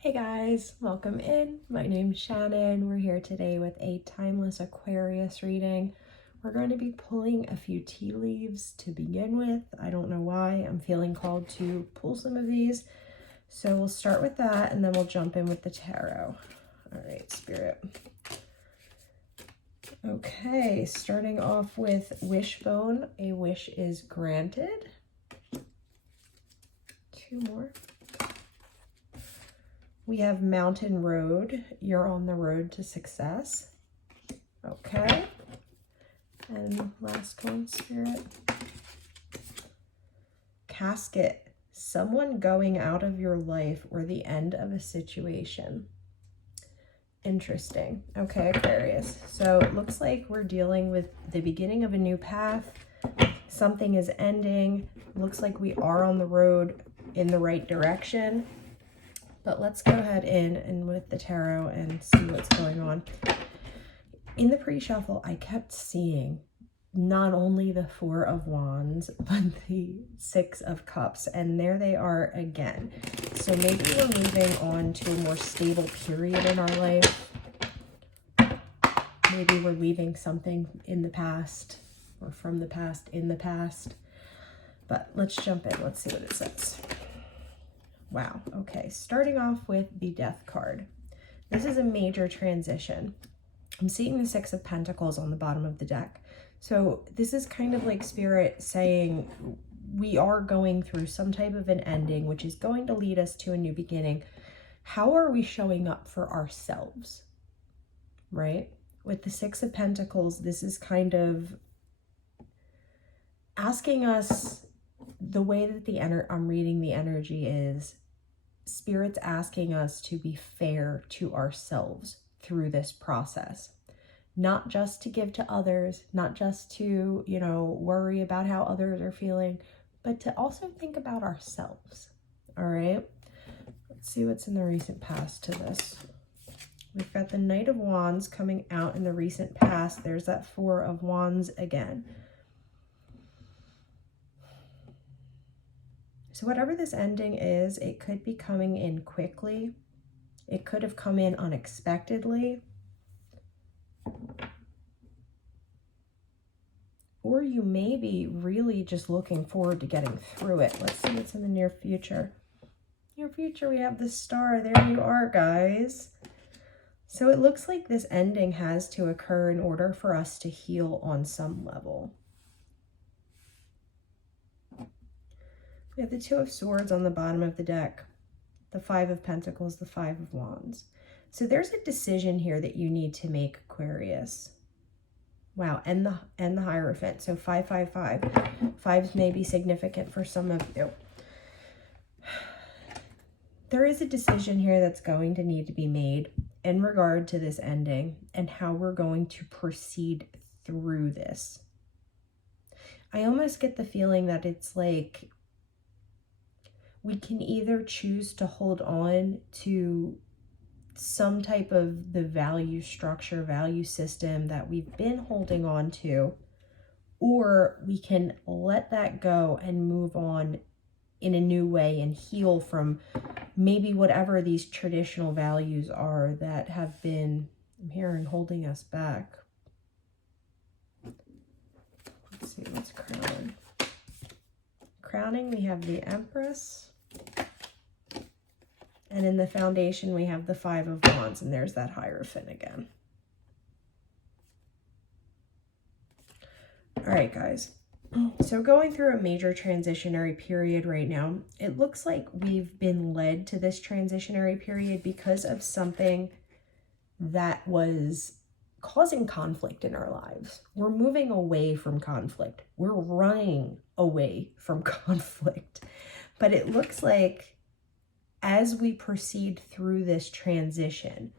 Hey guys, welcome in. My name's Shannon. We're here today with a timeless Aquarius reading. We're going to be pulling a few tea leaves to begin with. I don't know why. I'm feeling called to pull some of these. So we'll start with that and then we'll jump in with the tarot. All right, Spirit. Okay, starting off with Wishbone. A wish is granted. Two more. We have Mountain Road. You're on the road to success. Okay. And last one, Spirit. Casket. Someone going out of your life or the end of a situation. Interesting. Okay, Aquarius. So it looks like we're dealing with the beginning of a new path. Something is ending. Looks like we are on the road in the right direction. But let's go ahead in with the tarot and see what's going on. In the pre-shuffle, I kept seeing not only the Four of Wands, but the Six of Cups. And there they are again. So maybe we're moving on to a more stable period in our life. Maybe we're leaving something in the past or from the past in the past. But let's jump in. Let's see what it says. Wow. Okay. Starting off with the Death card. This is a major transition. I'm seeing the Six of Pentacles on the bottom of the deck. So this is kind of like Spirit saying we are going through some type of an ending, which is going to lead us to a new beginning. How are we showing up for ourselves? Right? With the Six of Pentacles, this is kind of asking us, the way that I'm reading the energy is Spirit's asking us to be fair to ourselves through this process. Not just to give to others, not just to, worry about how others are feeling, but to also think about ourselves. All right. Let's see what's in the recent past to this. We've got the Knight of Wands coming out in the recent past. There's that Four of Wands again. So whatever this ending is, it could be coming in quickly. It could have come in unexpectedly. Or you may be really just looking forward to getting through it. Let's see what's in the near future. Near future, we have the Star. There you are, guys. So it looks like this ending has to occur in order for us to heal on some level. We have the Two of Swords on the bottom of the deck, the Five of Pentacles, the Five of Wands. So there's a decision here that you need to make, Aquarius. Wow, and the Hierophant. So 555. Fives may be significant for some of you. There is a decision here that's going to need to be made in regard to this ending and how we're going to proceed through this. I almost get the feeling that it's like we can either choose to hold on to some type of the value structure, value system that we've been holding on to, or we can let that go and move on in a new way and heal from maybe whatever these traditional values are that have been, I'm hearing, holding us back. Let's see what's crowning. Crowning, we have the Empress. And in the Foundation, we have the Five of Wands, and there's that Hierophant again. All right, guys. So going through a major transitionary period right now, it looks like we've been led to this transitionary period because of something that was causing conflict in our lives. We're moving away from conflict. We're running away from conflict. But it looks like as we proceed through this transition,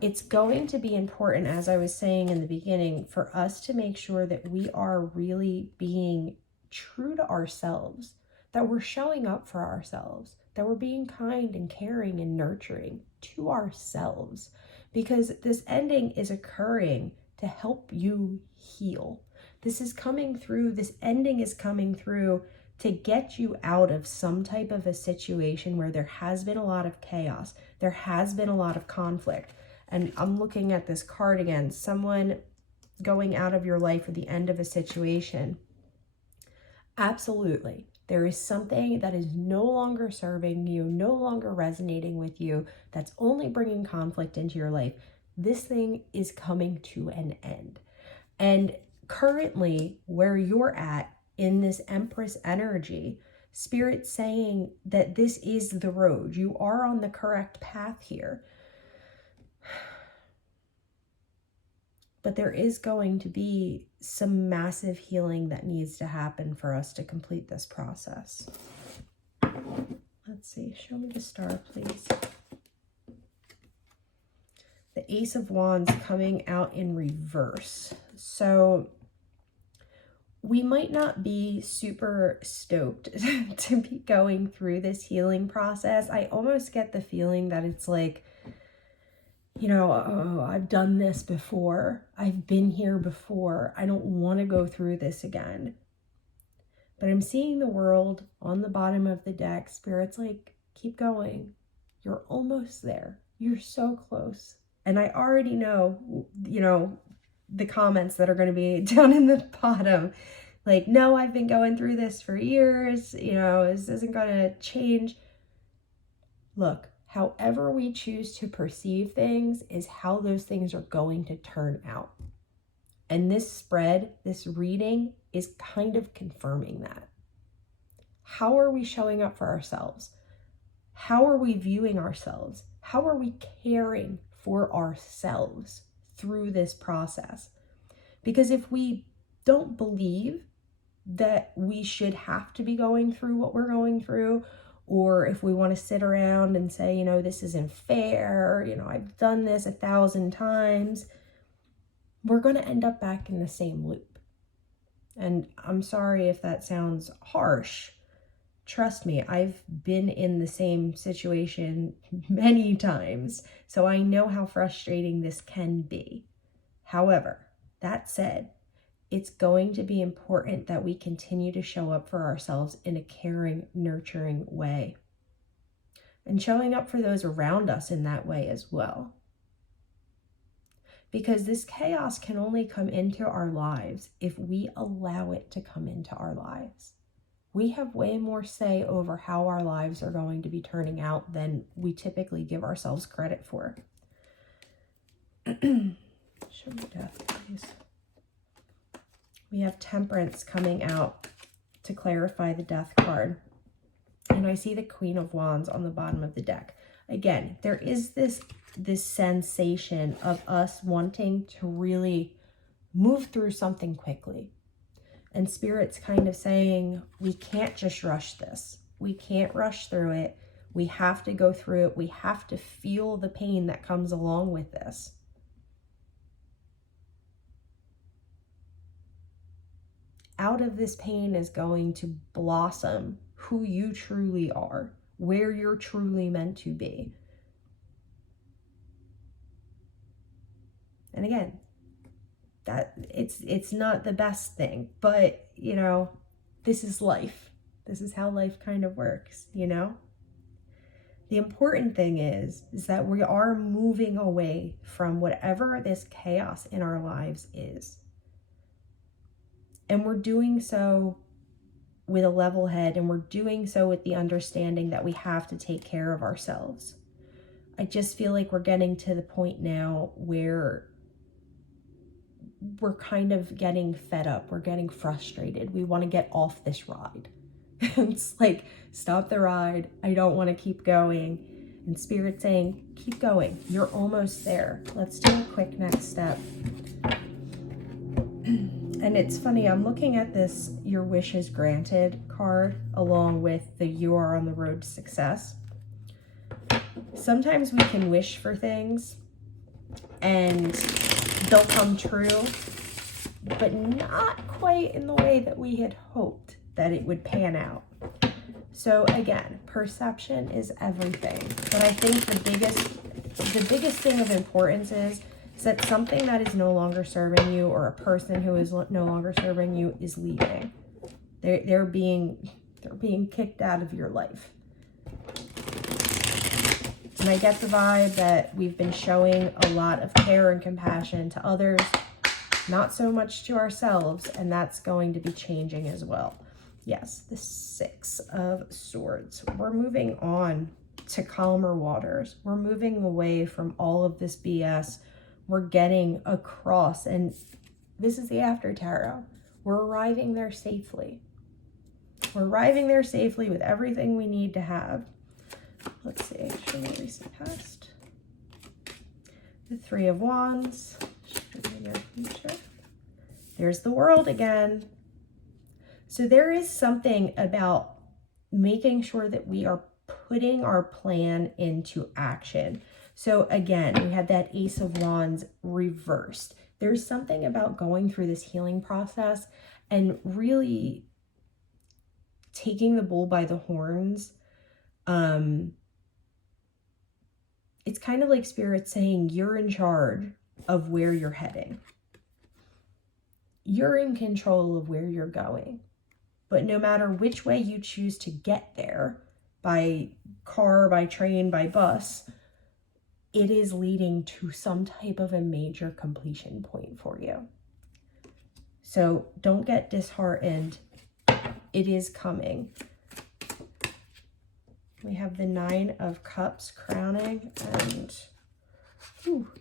it's going to be important, as I was saying in the beginning, for us to make sure that we are really being true to ourselves, that we're showing up for ourselves, that we're being kind and caring and nurturing to ourselves, because this ending is occurring to help you heal. This ending is coming through to get you out of some type of a situation where there has been a lot of chaos, there has been a lot of conflict. And I'm looking at this card again, someone going out of your life at the end of a situation. Absolutely. There is something that is no longer serving you, no longer resonating with you, that's only bringing conflict into your life. This thing is coming to an end. And currently, where you're at in this Empress energy, Spirit's saying that this is the road. You are on the correct path here. But there is going to be some massive healing that needs to happen for us to complete this process. Let's see. Show me the star, please. The Ace of Wands coming out in reverse. So we might not be super stoked to be going through this healing process. I almost get the feeling that it's like, you know, oh, I've done this before. I've been here before. I don't want to go through this again. But I'm seeing the world on the bottom of the deck. Spirit's like, keep going. You're almost there. You're so close. And I already know, you know, the comments that are going to be down in the bottom. Like, no, I've been going through this for years. You know, this isn't going to change. Look. However we choose to perceive things is how those things are going to turn out. And this spread, this reading, is kind of confirming that. How are we showing up for ourselves? How are we viewing ourselves? How are we caring for ourselves through this process? Because if we don't believe that we should have to be going through what we're going through, or if we want to sit around and say, you know, this isn't fair, you know, I've done this 1,000 times, we're going to end up back in the same loop. And I'm sorry if that sounds harsh. Trust me, I've been in the same situation many times, so I know how frustrating this can be. However, that said, it's going to be important that we continue to show up for ourselves in a caring, nurturing way. And showing up for those around us in that way as well. Because this chaos can only come into our lives if we allow it to come into our lives. We have way more say over how our lives are going to be turning out than we typically give ourselves credit for. Show me death, please. We have Temperance coming out to clarify the Death card. And I see the Queen of Wands on the bottom of the deck. Again, there is this sensation of us wanting to really move through something quickly. And Spirit's kind of saying, we can't just rush this. We can't rush through it. We have to go through it. We have to feel the pain that comes along with this. Out of this pain is going to blossom who you truly are, where you're truly meant to be. And again, that it's not the best thing, but you know, this is life. This is how life kind of works, you know? The important thing is that we are moving away from whatever this chaos in our lives is. And we're doing so with a level head, and we're doing so with the understanding that we have to take care of ourselves. I just feel like we're getting to the point now where we're kind of getting fed up. We're getting frustrated. We want to get off this ride. It's like, stop the ride. I don't want to keep going. And Spirit's saying, keep going. You're almost there. Let's do a quick next step. And it's funny, I'm looking at this Your Wish is Granted card along with the You Are on the Road to Success. Sometimes we can wish for things and they'll come true, but not quite in the way that we had hoped that it would pan out. So again, perception is everything. But I think the biggest thing of importance is that something that is no longer serving you, or a person who is no longer serving you, is leaving. They're being They're being kicked out of your life. And I get the vibe that we've been showing a lot of care and compassion to others, not so much to ourselves, and that's going to be changing as well. Yes, the Six of Swords. We're moving on to calmer waters. We're moving away from all of this BS. We're getting across, and this is the After Tarot. We're arriving there safely. We're arriving there safely with everything we need to have. Let's see, show me recent past. The Three of Wands. Show me near future. There's the World again. So there is something about making sure that we are putting our plan into action. So again, we have that Ace of Wands reversed. There's something about going through this healing process and really taking the bull by the horns. It's kind of like Spirit saying you're in charge of where you're heading. You're in control of where you're going. But no matter which way you choose to get there, by car, by train, by bus, it is leading to some type of a major completion point for you. So don't get disheartened. It is coming. We have the Nine of Cups crowning and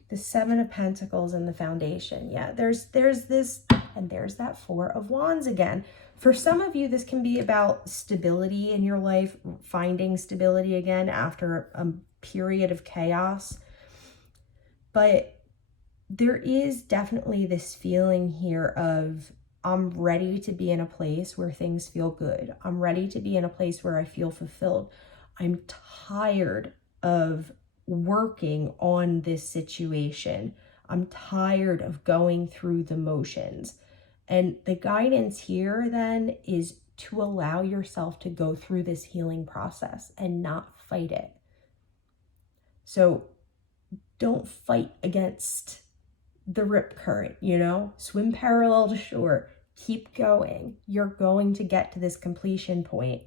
the Seven of Pentacles in the foundation. Yeah, there's this, and there's that Four of Wands again. For some of you, this can be about stability in your life, finding stability again after a period of chaos. But there is definitely this feeling here of, I'm ready to be in a place where things feel good. I'm ready to be in a place where I feel fulfilled. I'm tired of working on this situation. I'm tired of going through the motions. And the guidance here then is to allow yourself to go through this healing process and not fight it. So don't fight against the rip current, you know? Swim parallel to shore. Keep going. You're going to get to this completion point.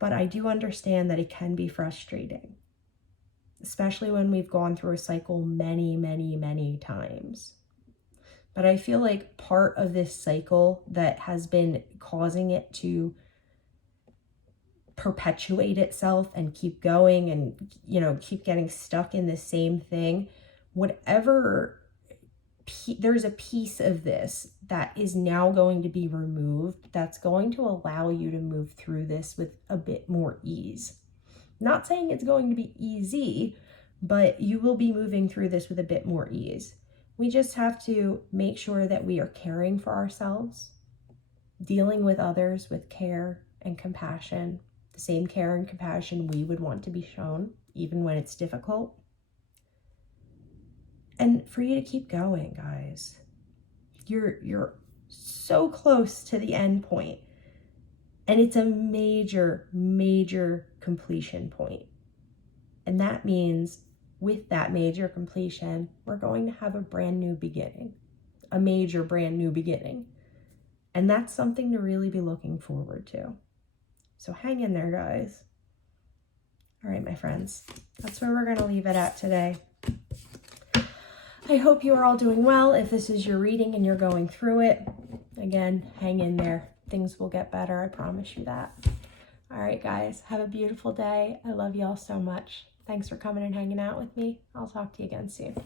But I do understand that it can be frustrating, especially when we've gone through a cycle many, many, many times. But I feel like part of this cycle that has been causing it to perpetuate itself and keep going and, you know, keep getting stuck in the same thing, whatever, there's a piece of this that is now going to be removed that's going to allow you to move through this with a bit more ease. Not saying it's going to be easy, but you will be moving through this with a bit more ease. We just have to make sure that we are caring for ourselves, dealing with others with care and compassion, the same care and compassion we would want to be shown, even when it's difficult. And for you to keep going, guys. You're so close to the end point. And it's a major, major completion point. And that means with that major completion, we're going to have a brand new beginning, a major brand new beginning. And that's something to really be looking forward to. So hang in there, guys. All right, my friends, that's where we're going to leave it at today. I hope you are all doing well. If this is your reading and you're going through it, again, hang in there. Things will get better. I promise you that. All right, guys, have a beautiful day. I love you all so much. Thanks for coming and hanging out with me. I'll talk to you again soon.